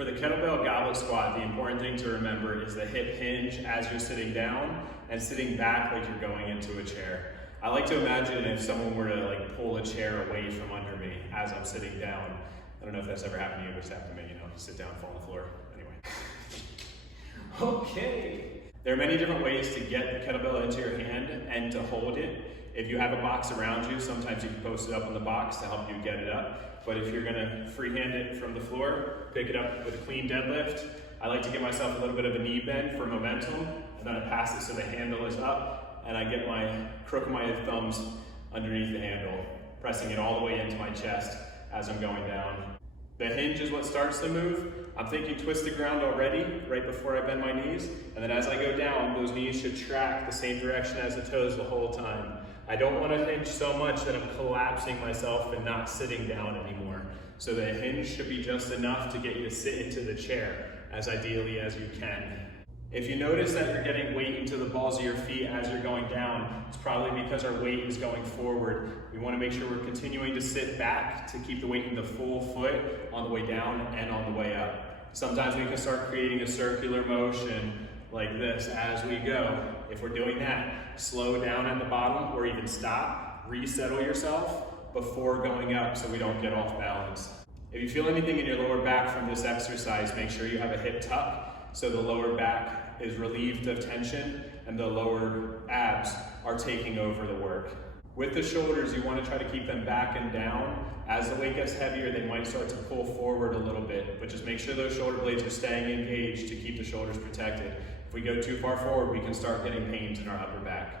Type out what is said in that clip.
For the kettlebell goblet squat, the important thing to remember is the hip hinge as you're sitting down and sitting back like you're going into a chair. I like to imagine if someone were to pull a chair away from under me as I'm sitting down. I don't know if that's ever happened to you, but it's happened to me, sit down, fall on the floor. Anyway. Okay. There are many different ways to get the kettlebell into your hand and to hold it. If you have a box around you, sometimes you can post it up on the box to help you get it up. But if you're gonna freehand it from the floor, pick it up with a clean deadlift. I like to give myself a little bit of a knee bend for momentum, and then I pass it so the handle is up, and I get my crook of my thumbs underneath the handle, pressing it all the way into my chest as I'm going down. The hinge is what starts the move. I'm thinking twist the ground already, right before I bend my knees, and then as I go down, those knees should track the same direction as the toes the whole time. I don't want to hinge so much that I'm collapsing myself and not sitting down anymore. So the hinge should be just enough to get you to sit into the chair as ideally as you can. If you notice that you're getting weight into the balls of your feet as you're going down, it's probably because our weight is going forward. We want to make sure we're continuing to sit back to keep the weight in the full foot on the way down and on the way up. Sometimes we can start creating a circular motion like this as we go. If we're doing that, slow down at the bottom or even stop, resettle yourself before going up so we don't get off balance. If you feel anything in your lower back from this exercise, make sure you have a hip tuck so the lower back is relieved of tension and the lower abs are taking over the work. With the shoulders, you want to try to keep them back and down. As the weight gets heavier, they might start to pull forward a little bit, but just make sure those shoulder blades are staying engaged to keep the shoulders protected. If we go too far forward, we can start getting pains in our upper back.